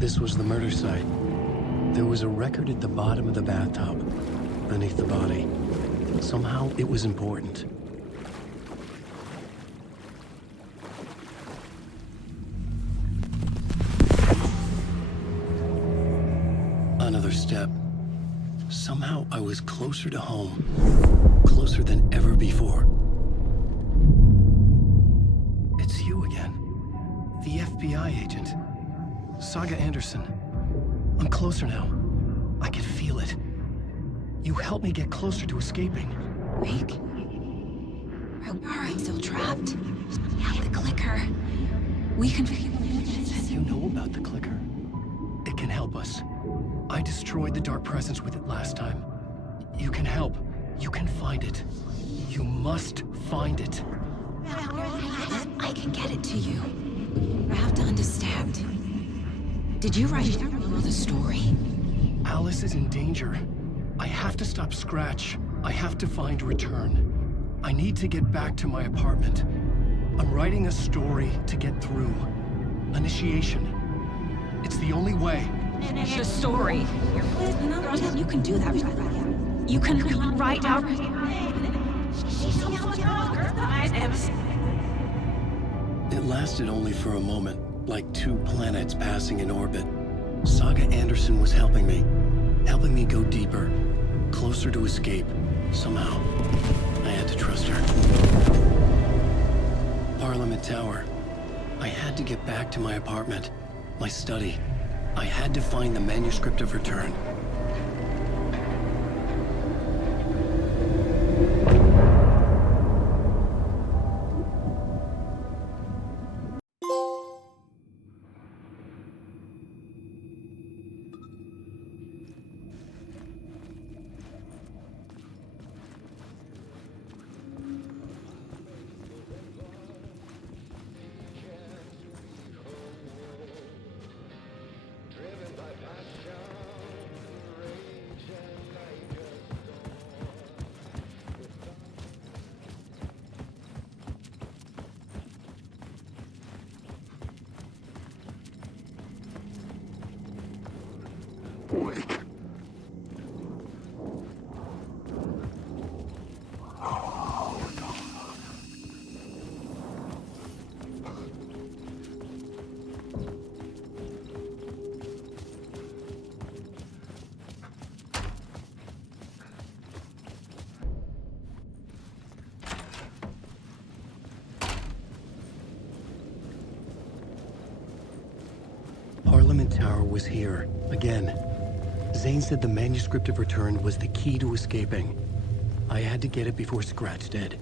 This was the murder site. There was a record at the bottom of the bathtub, beneath the body. Somehow it was important. Another step. Somehow I was closer to home. Closer than ever before. It's you again. The FBI agent. Saga Anderson. I'm closer now. I can feel it. You helped me get closer to escaping. Rick? Are I still trapped? I have the clicker. We can... You know about the clicker. It can help us. I destroyed the dark presence with it last time. You can help. You can find it. You must find it. I can get it to you. I have to understand. Did you write the story? Alice is in danger. I have to stop Scratch. I have to find Return. I need to get back to my apartment. I'm writing a story to get through. Initiation. It's the only way. The story. You can do that. You can write out... It lasted only for a moment, like two planets passing in orbit. Saga Anderson was helping me go deeper, closer to escape. Somehow, I had to trust her. Parliament Tower. I had to get back to my apartment, my study. I had to find the manuscript of Return. Wake. Parliament Tower was here, again. Zane said the manuscript of Return was the key to escaping. I had to get it before Scratch did.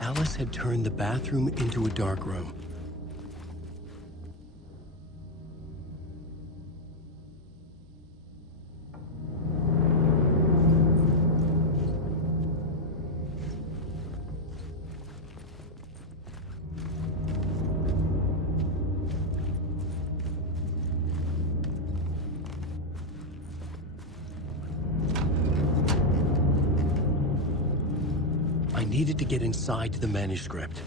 Alice had turned the bathroom into a dark room. I needed to get inside the manuscript.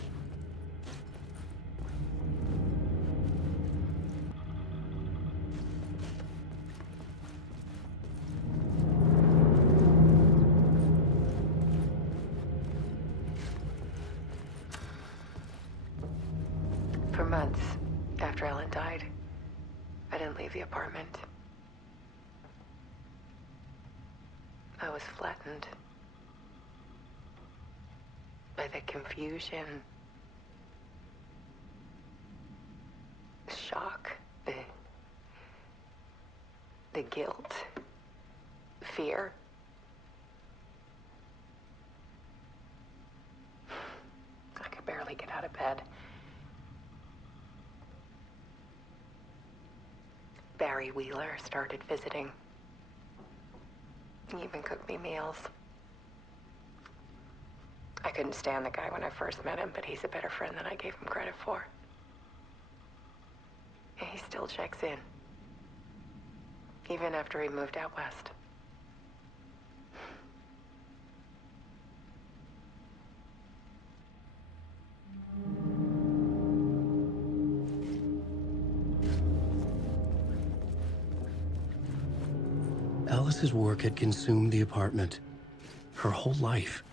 For months after Ellen died, I didn't leave the apartment. I was flattened by the confusion, the shock, the guilt, fear. I could barely get out of bed. Barry Wheeler started visiting. He even cooked me meals. I couldn't stand the guy when I first met him, but he's a better friend than I gave him credit for. And he still checks in, even after he moved out west. Alice's work had consumed the apartment. Her whole life.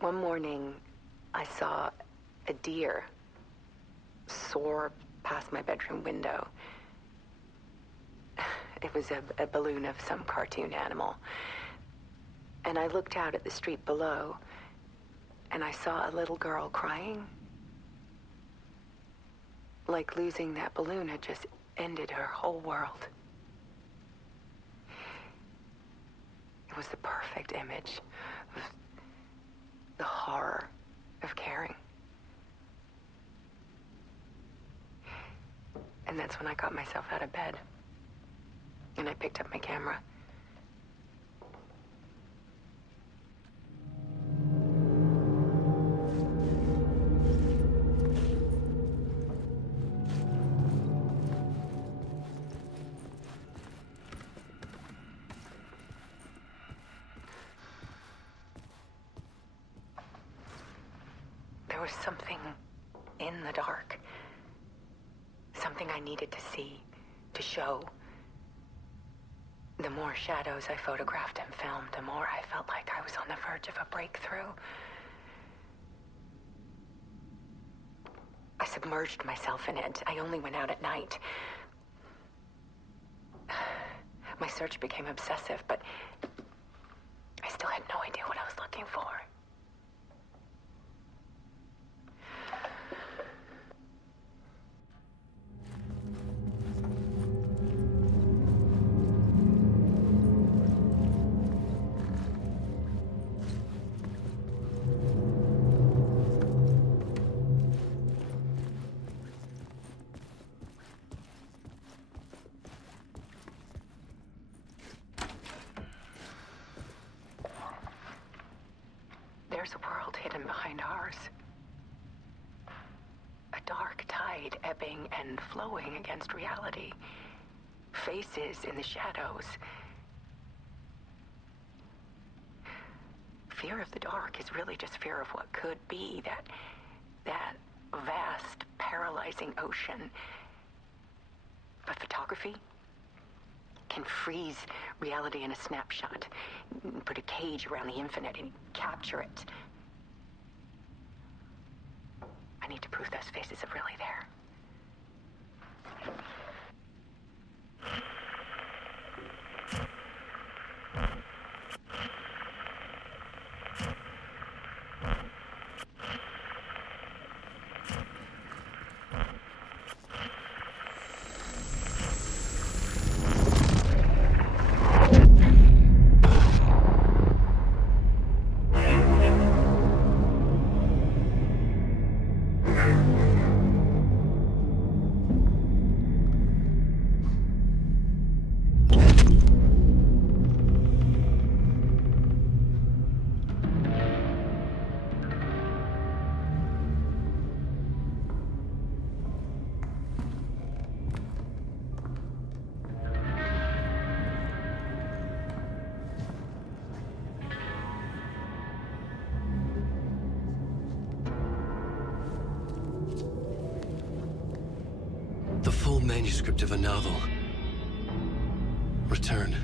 One morning, I saw a deer soar past my bedroom window. It was a balloon of some cartoon animal. And I looked out at the street below, and I saw a little girl crying. Like losing that balloon had just ended her whole world. It was the perfect image of the horror of caring. And that's when I got myself out of bed. And I picked up my camera. There was something in the dark. Something I needed to see, to show. The more shadows I photographed and filmed, the more I felt like I was on the verge of a breakthrough. I submerged myself in it. I only went out at night. My search became obsessive, but I still had no idea what I was looking for. There's a world hidden behind ours. A dark tide ebbing and flowing against reality. Faces in the shadows. Fear of the dark is really just fear of what could be, that vast, paralyzing ocean. But photography can freeze reality in a snapshot, put a cage around the infinite and capture it. I need to prove those faces are really there. manuscript of a novel. Return.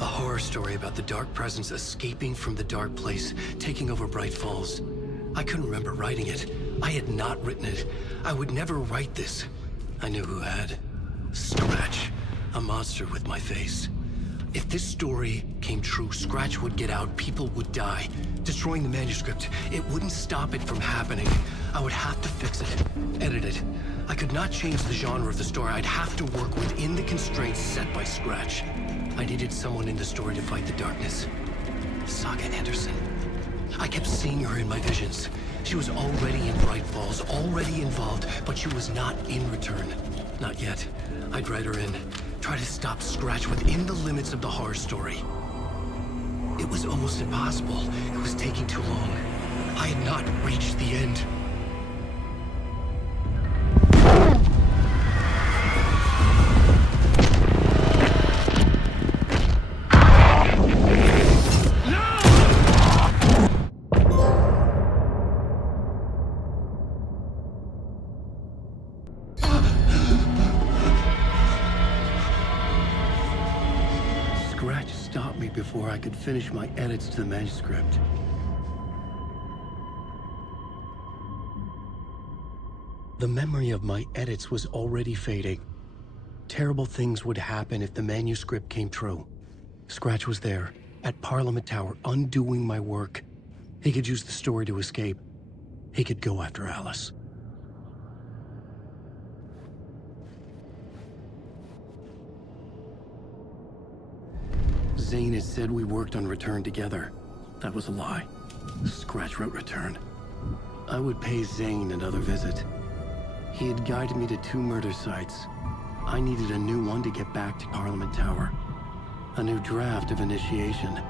A horror story about the dark presence escaping from the dark place, taking over Bright Falls. I couldn't remember writing it. I had not written it. I would never write this. I knew who had. Scratch. A monster with my face. If this story came true, Scratch would get out, people would die. Destroying the manuscript, it wouldn't stop it from happening. I would have to fix it, edit it. I could not change the genre of the story. I'd have to work within the constraints set by Scratch. I needed someone in the story to fight the darkness. Saga Anderson. I kept seeing her in my visions. She was already in Bright Falls, already involved, but she was not in Return. Not yet. I'd write her in. Try to stop Scratch within the limits of the horror story. It was almost impossible. It was taking too long. I had not reached the end. Scratch stopped me before I could finish my edits to the manuscript. The memory of my edits was already fading. Terrible things would happen if the manuscript came true. Scratch was there, at Parliament Tower, undoing my work. He could use the story to escape. He could go after Alice. Zane had said we worked on Return together. That was a lie. Scratch wrote Return. I would pay Zane another visit. He had guided me to 2 murder sites. I needed a new one to get back to Parliament Tower. A new draft of initiation.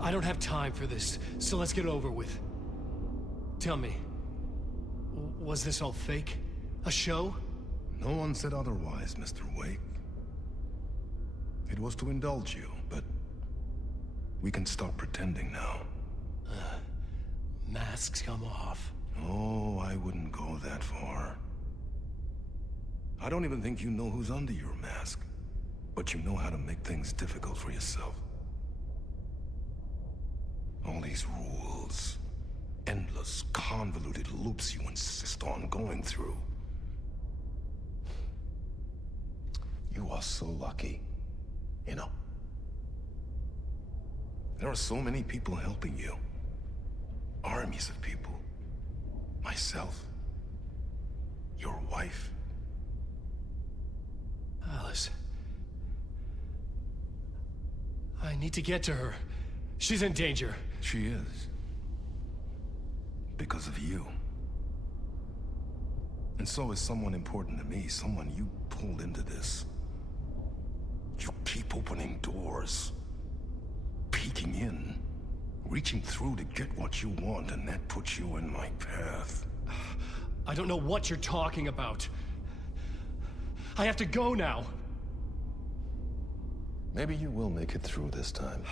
I don't have time for this, so let's get it over with. Tell me, was this all fake? A show? No one said otherwise, Mr. Wake. It was to indulge you, but we can stop pretending now. Masks come off. Oh, I wouldn't go that far. I don't even think you know who's under your mask, but you know how to make things difficult for yourself. All these rules, endless, convoluted loops you insist on going through. You are so lucky, you know. There are so many people helping you. Armies of people. Myself. Your wife. Alice. I need to get to her. She's in danger. She is. Because of you. And so is someone important to me, someone you pulled into this. You keep opening doors. Peeking in. Reaching through to get what you want, and that puts you in my path. I don't know what you're talking about. I have to go now. Maybe you will make it through this time.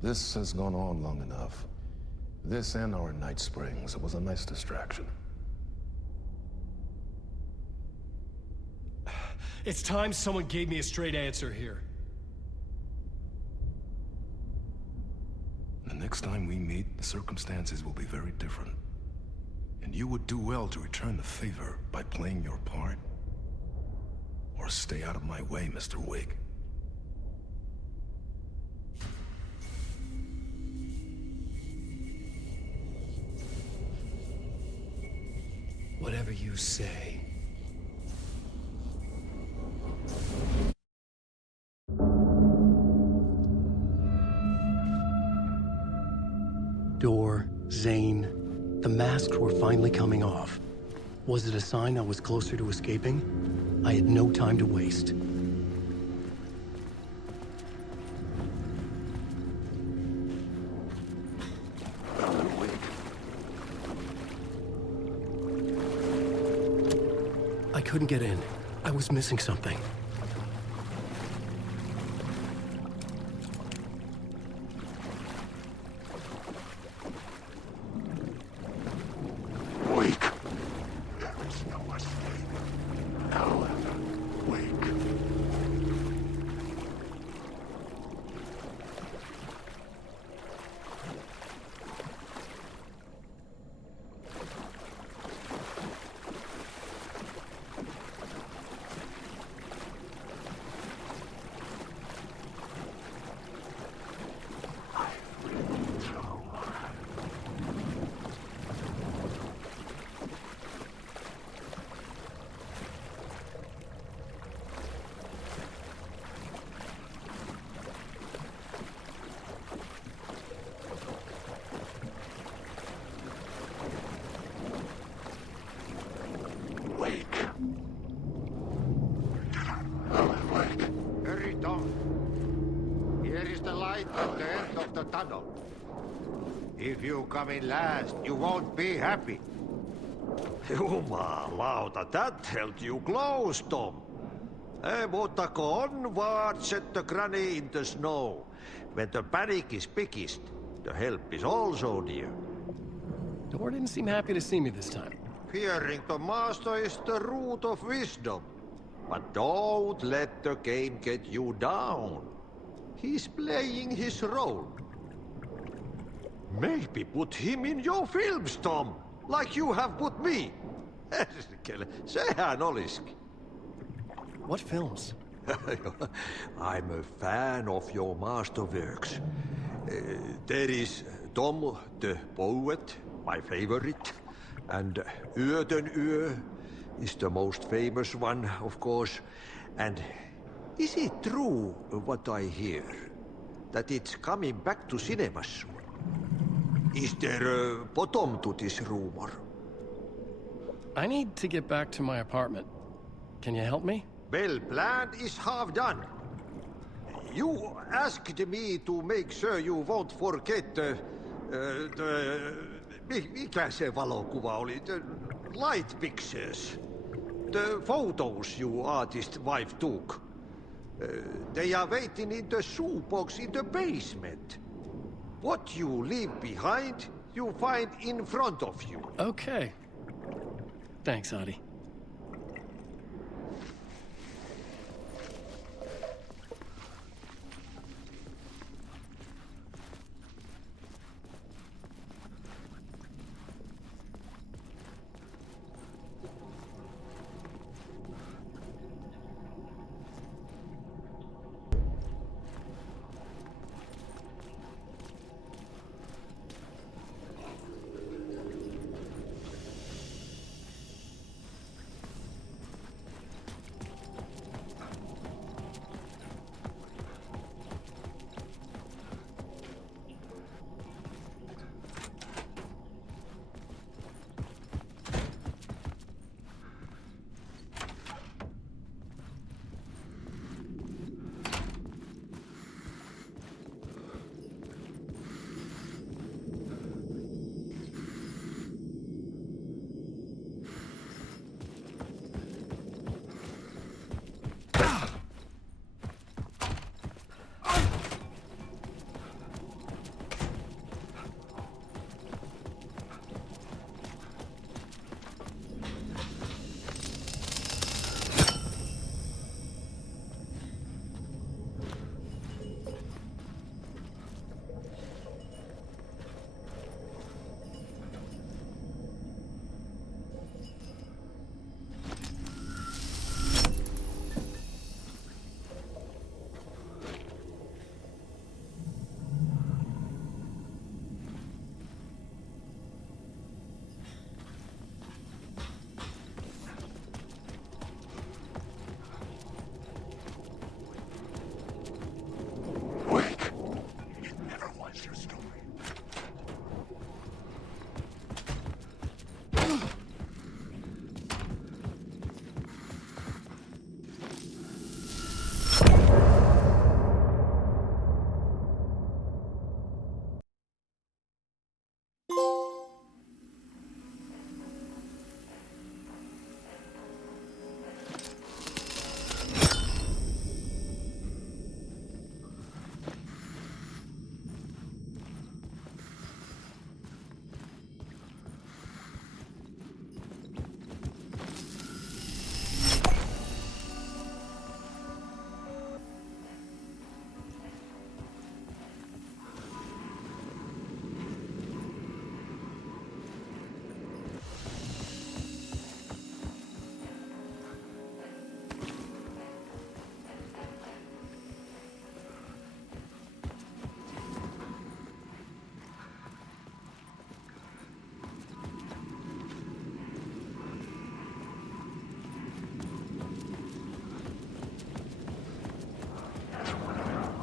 This has gone on long enough. This and our Night Springs. It was a nice distraction. It's time someone gave me a straight answer here. The next time we meet, the circumstances will be very different. And you would do well to return the favor by playing your part. Or stay out of my way, Mr. Wake. Whatever you say. Door, Zane, the masks were finally coming off. Was it a sign I was closer to escaping? I had no time to waste. I couldn't get in. I was missing something. Wake! There is no escape. Now, wake. Wake. Wake. Hurry, Tom. Here is the light at the end of the tunnel. If you come in last, you won't be happy. Jumalauta, that held you close, Tom. Mutta onward, set the granny in the snow. When the panic is biggest, the help is also near. Door didn't seem happy to see me this time. Fearing the master is the root of wisdom. But don't let the game get you down. He's playing his role. Maybe put him in your films, Tom, like you have put me. Sehän olisikin. What films? I'm a fan of your masterworks. There is Tom the Poet, my favorite, and Yöden Yö is the most famous one, of course. And is it true what I hear, that it's coming back to cinemas soon? Is there a bottom to this rumor? I need to get back to my apartment. Can you help me? Well, plan is half done. You asked me to make sure you won't forget mikä se valokuva oli? The light pictures. The photos you artist wife took. They are waiting in the shoebox in the basement. What you leave behind, you find in front of you. Okay. Thanks, Adi.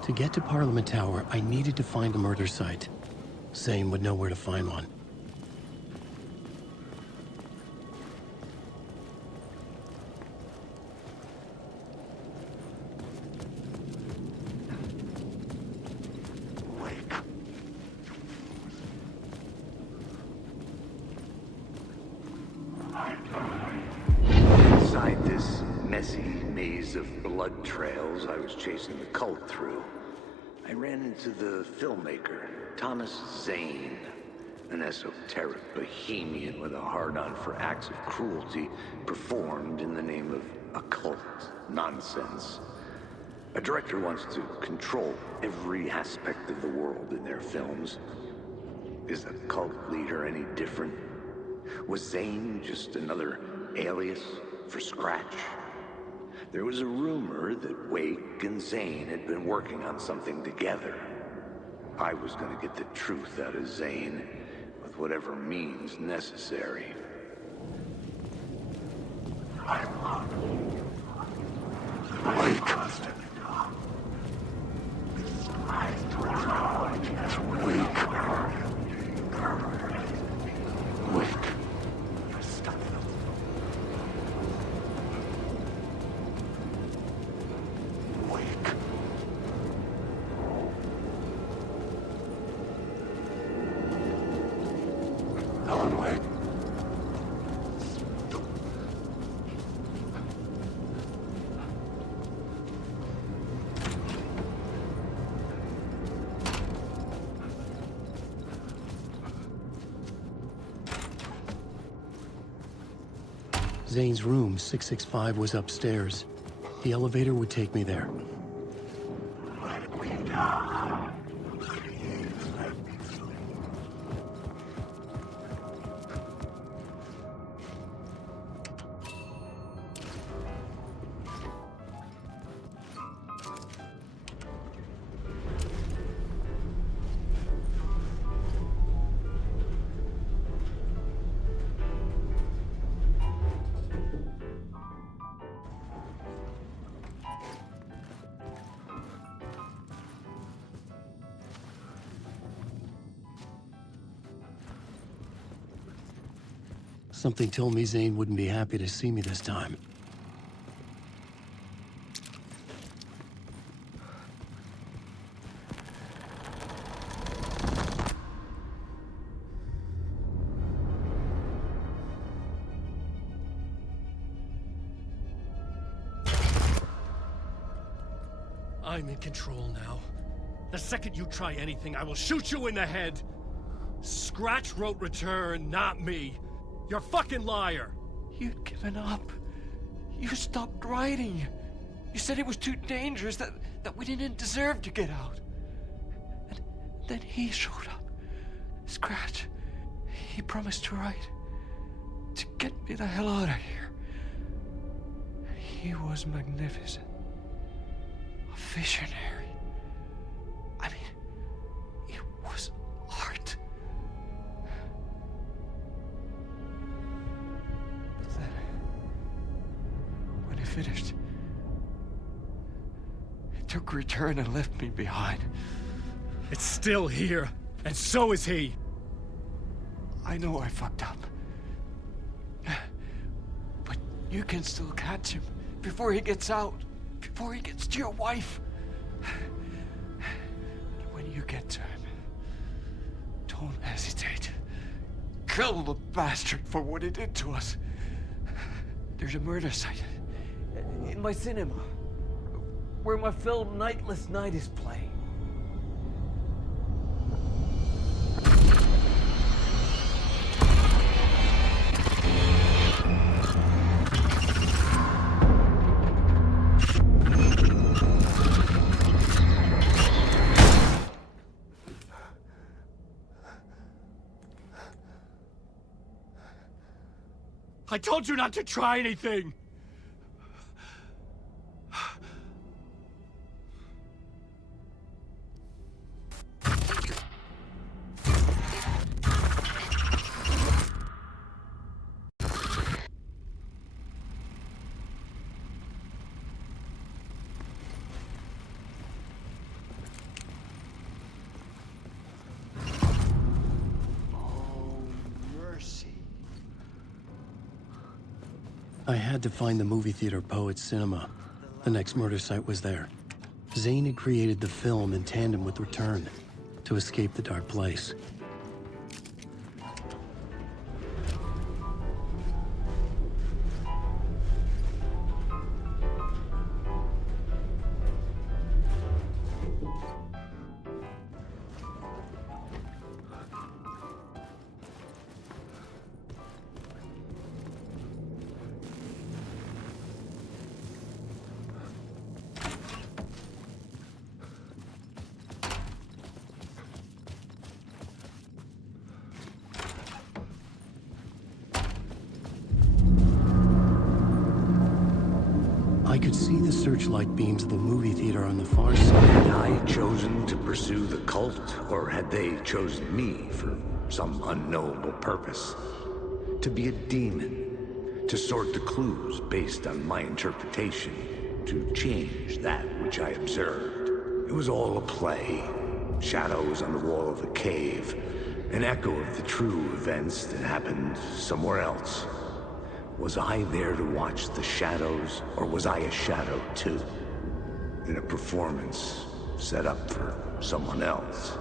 To get to Parliament Tower, I needed to find a murder site. Zane would know where to find one. Inside this messy maze of blood trails I was chasing the cult through, I ran into the filmmaker, Thomas Zane, an esoteric bohemian with a hard-on for acts of cruelty performed in the name of occult nonsense. A director wants to control every aspect of the world in their films. Is a cult leader any different? Was Zane just another alias for Scratch? There was a rumor that Wake and Zane had been working on something together. I was gonna get the truth out of Zane with whatever means necessary. Zane's room, 665, was upstairs. The elevator would take me there. Something told me Zane wouldn't be happy to see me this time. I'm in control now. The second you try anything, I will shoot you in the head! Scratch wrote Return, not me. You're a fucking liar! You'd given up. You stopped writing. You said it was too dangerous, that we didn't deserve to get out. And then he showed up. Scratch. He promised to write. To get me the hell out of here. He was magnificent. A visionary. I mean, it was art. But then, when he finished, he took Return and left me behind. It's still here, and so is he. I know I fucked up. But you can still catch him before he gets out. Before he gets to your wife. And when you get to him, don't hesitate. Kill the bastard for what he did to us. There's a murder site in my cinema where my film Nightless Night is playing. I told you not to try anything! I had to find the movie theater Poets Cinema. The next murder site was there. Zane had created the film in tandem with Return to escape the dark place. I could see the searchlight beams of the movie theater on the far side. Had I chosen to pursue the cult, or had they chosen me for some unknowable purpose? To be a demon, to sort the clues based on my interpretation, to change that which I observed. It was all a play. Shadows on the wall of the cave, an echo of the true events that happened somewhere else. Was I there to watch the shadows, or was I a shadow too? In a performance set up for someone else?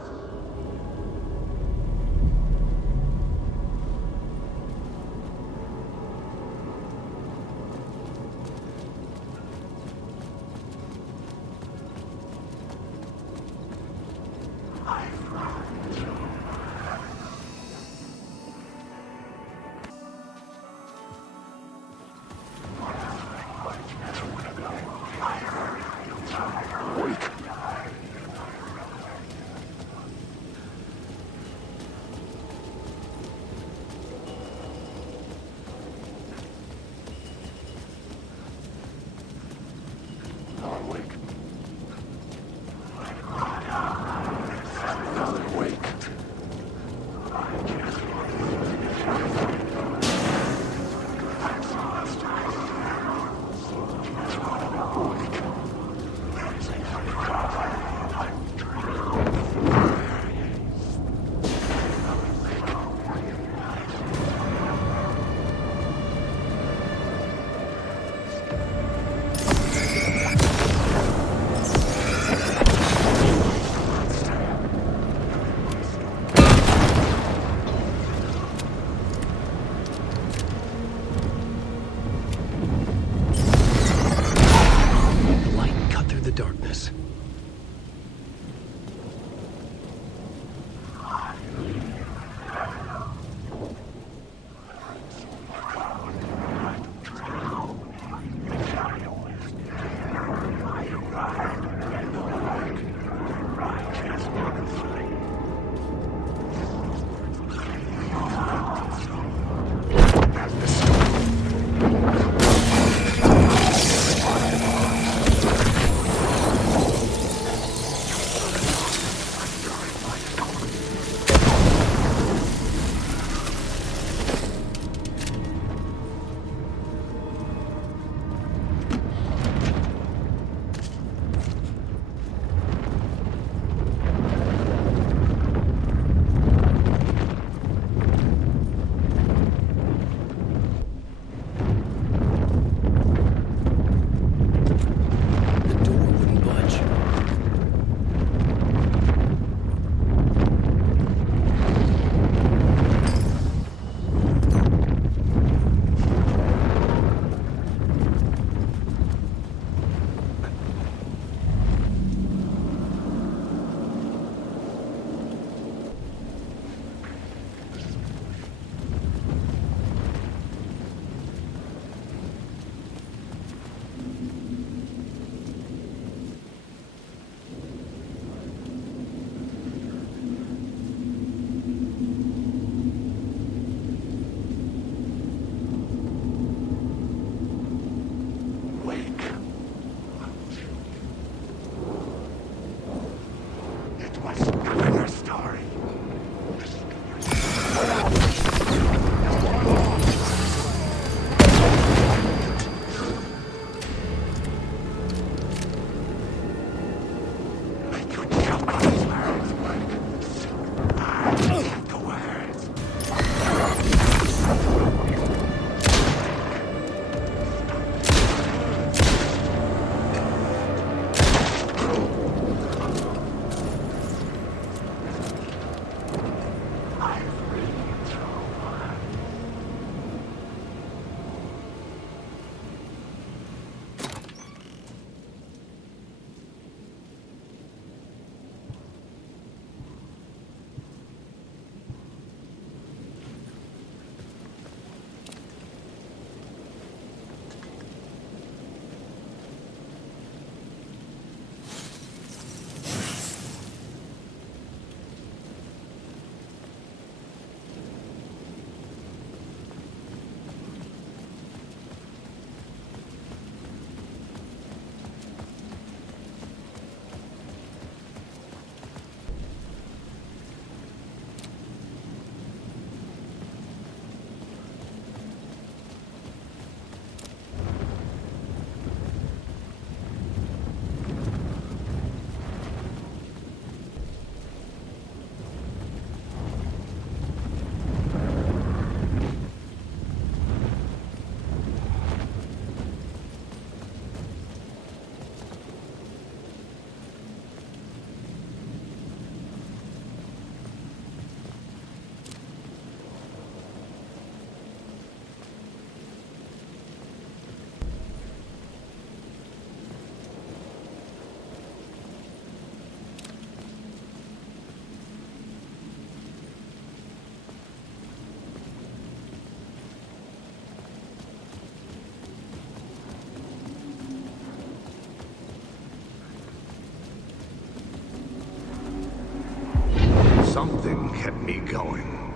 kept me going.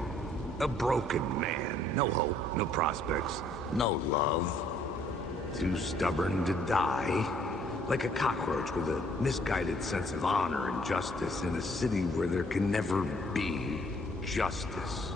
A broken man. No hope, no prospects, no love. Too stubborn to die. Like a cockroach with a misguided sense of honor and justice in a city where there can never be justice.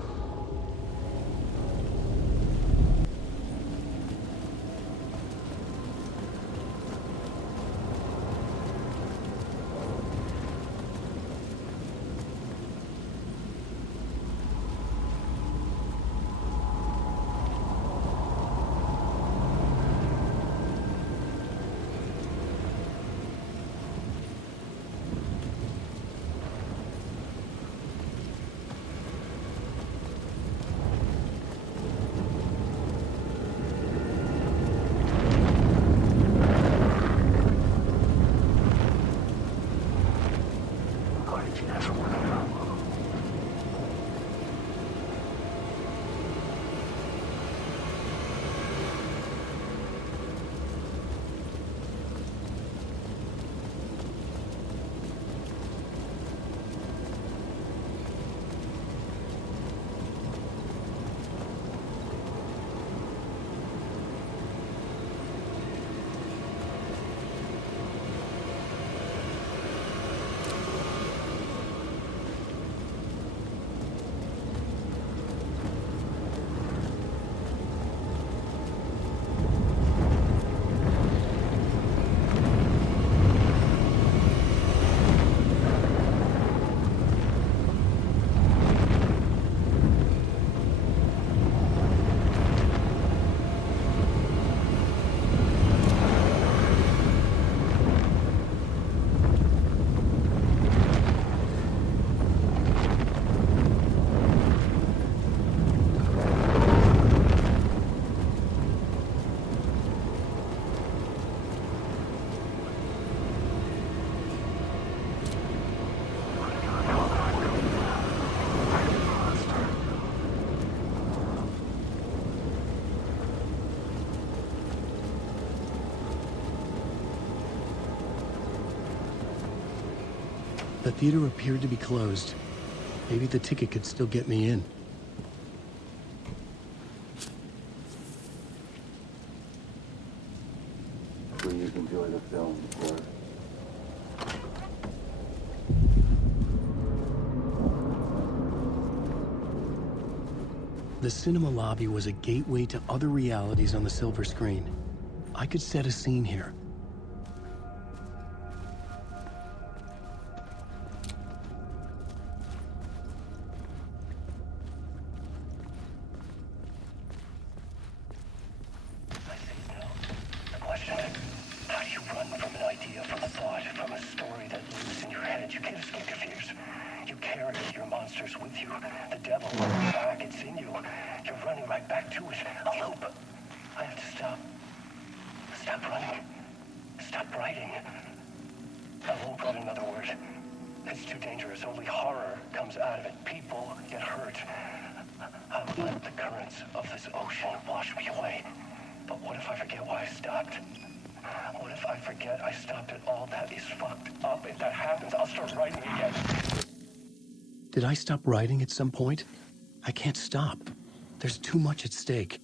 The theater appeared to be closed. Maybe the ticket could still get me in. Please enjoy the film, sir. The cinema lobby was a gateway to other realities on the silver screen. I could set a scene here. Did I stop writing at some point? I can't stop. There's too much at stake.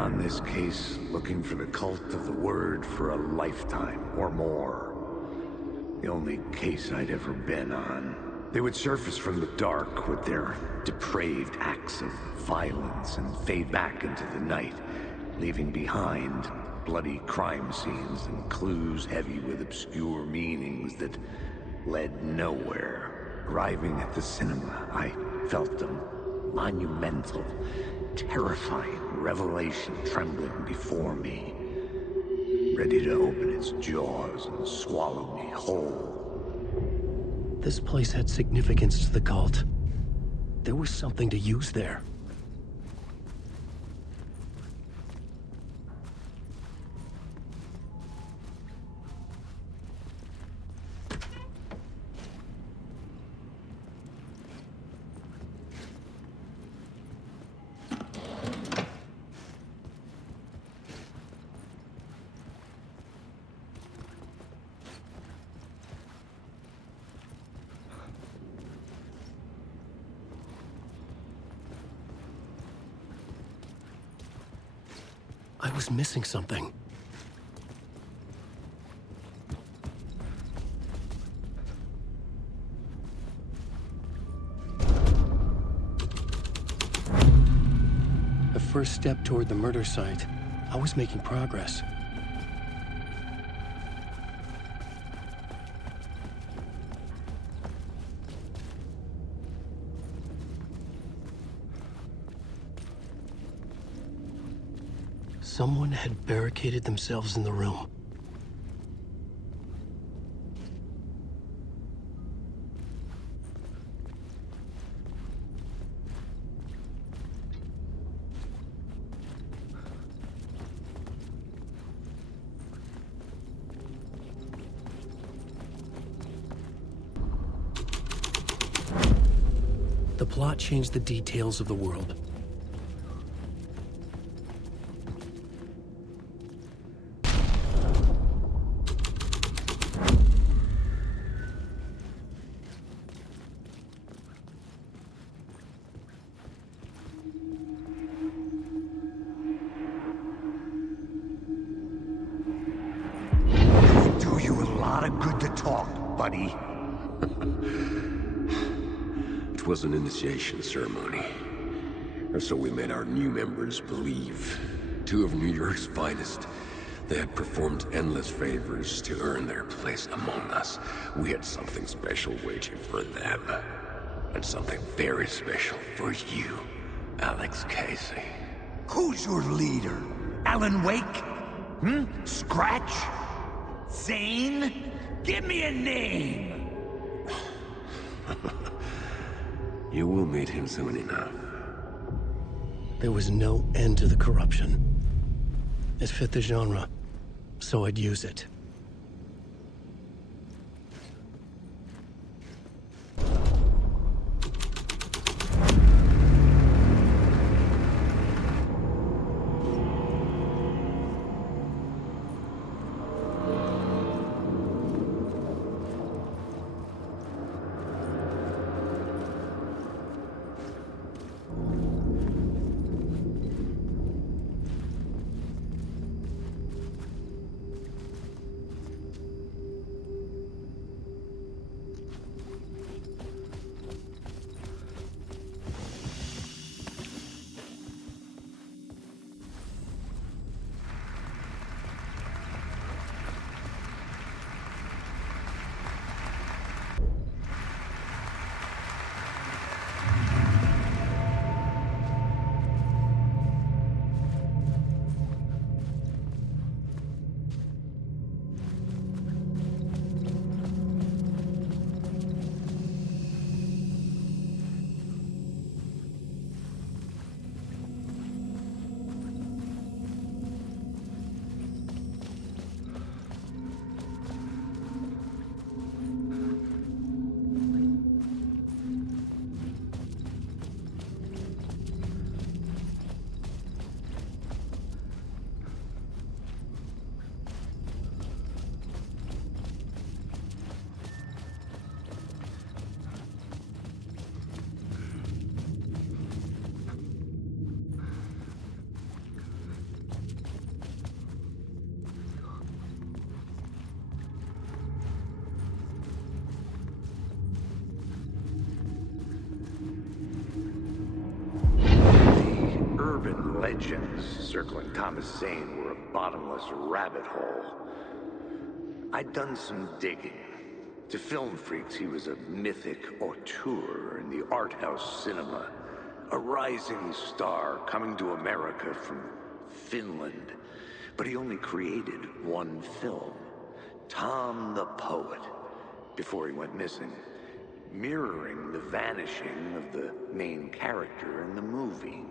on this case looking for the cult of the word for a lifetime or more. The only case I'd ever been on. They would surface from the dark with their depraved acts of violence and fade back into the night, leaving behind bloody crime scenes and clues heavy with obscure meanings that led nowhere. Arriving at the cinema, I felt a monumental, terrifying revelation trembling before me, ready to open its jaws and swallow me whole. This place had significance to the cult. There was something to use there. I was missing something. The first step toward the murder site. I was making progress. Someone had barricaded themselves in the room. The plot changed the details of the world. Buddy. It was an initiation ceremony. Or so we made our new members believe. Two of New York's finest. They had performed endless favors to earn their place among us. We had something special waiting for them. And something very special for you, Alex Casey. Who's your leader? Alan Wake? Scratch? Zane? Give me a name! You will meet him soon enough. There was no end to the corruption. It fit the genre, so I'd use it. urban legends circling Thomas Zane were a bottomless rabbit hole. I'd done some digging. To film freaks, he was a mythic auteur in the art house cinema. A rising star coming to America from Finland. But he only created one film, Tom the Poet, before he went missing, mirroring the vanishing of the main character in the movie,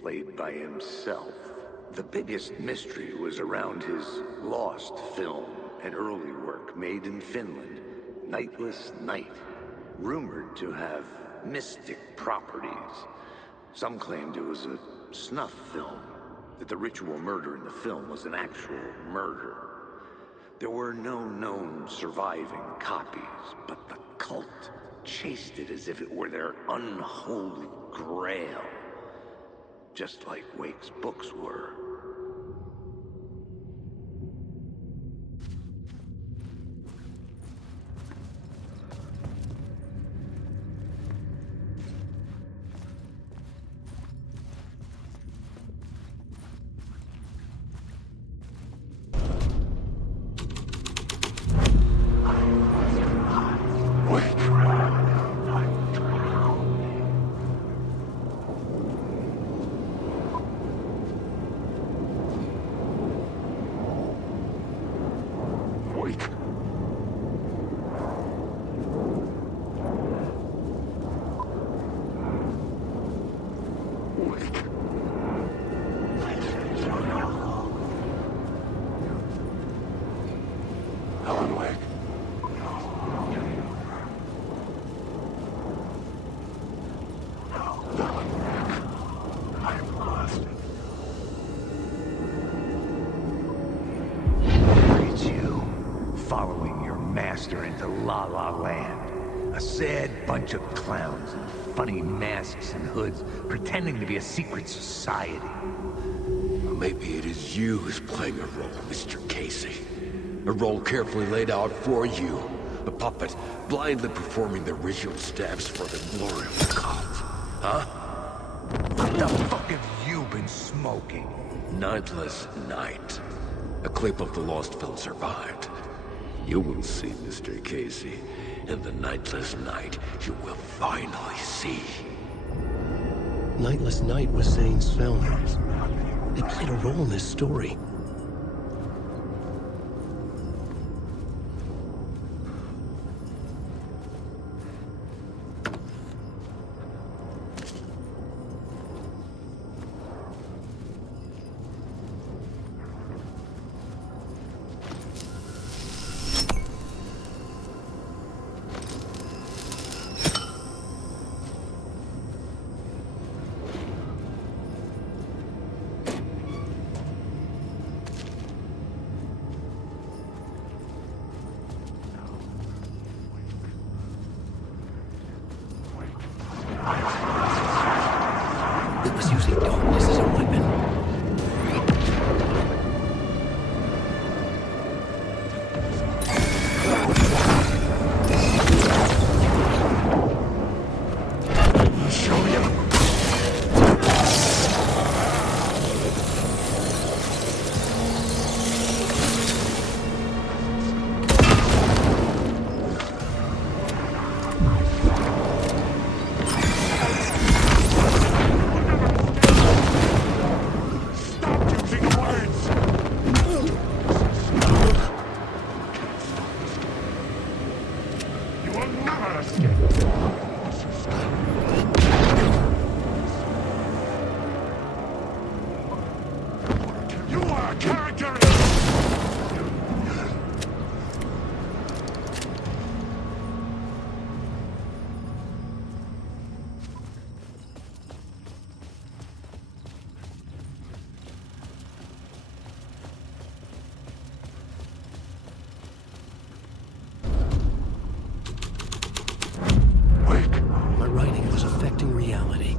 played by himself. The biggest mystery was around his lost film, an early work made in Finland, Nightless Night, rumored to have mystic properties. Some claimed it was a snuff film, that the ritual murder in the film was an actual murder. There were no known surviving copies, but the cult chased it as if it were their unholy grail, just like Wake's books were. Into La La Land. A sad bunch of clowns in funny masks and hoods pretending to be a secret society. Well, maybe it is you who's playing a role, Mr. Casey. A role carefully laid out for you. A puppet blindly performing the ritual steps for the glory of the cult. Huh? What the fuck have you been smoking? Nightless Night. A clip of the lost film survived. You will see, Mr. Casey. In the Nightless Night, you will finally see. Nightless Night was Zane's film. They played a role in this story. It was using darkness as a weapon. Reality.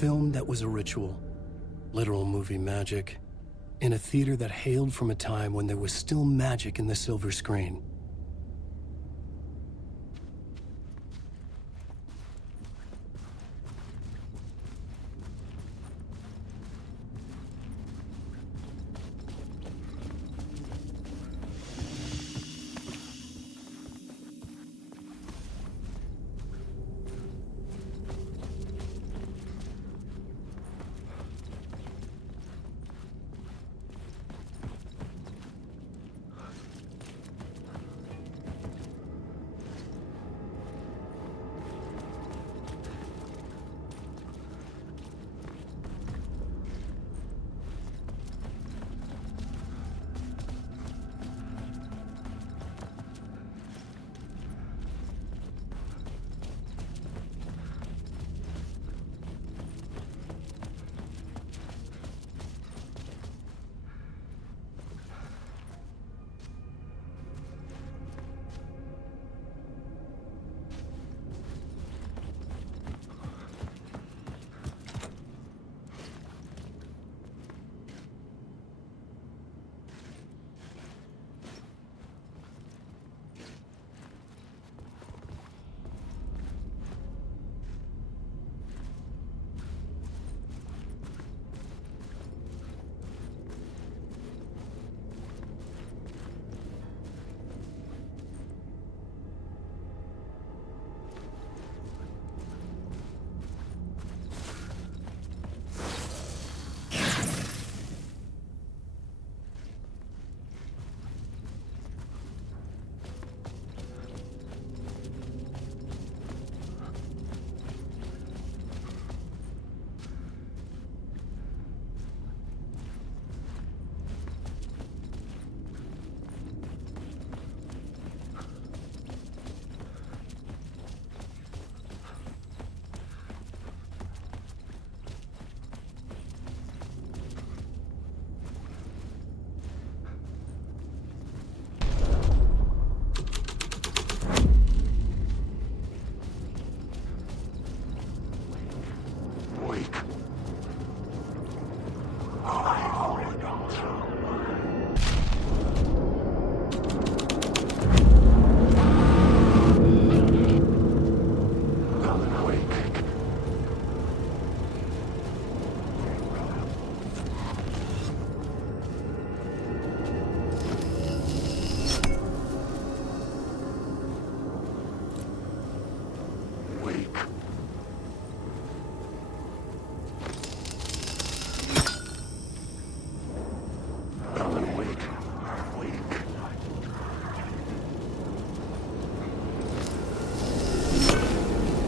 film that was a ritual. Literal movie magic. In a theater that hailed from a time when there was still magic in the silver screen.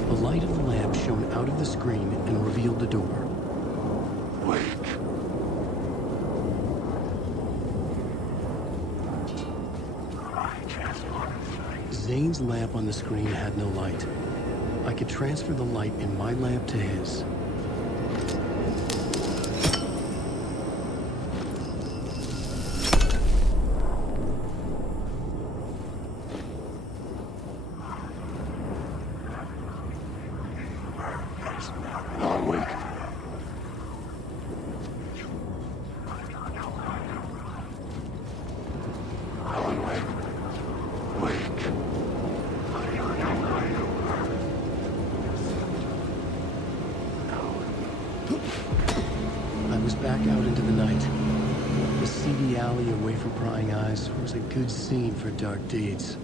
The light of the lamp shone out of the screen and revealed the door. Zane's lamp on the screen had no light. I could transfer the light in my lamp to his. Back out into the night. The seedy alley away from prying eyes was a good scene for dark deeds.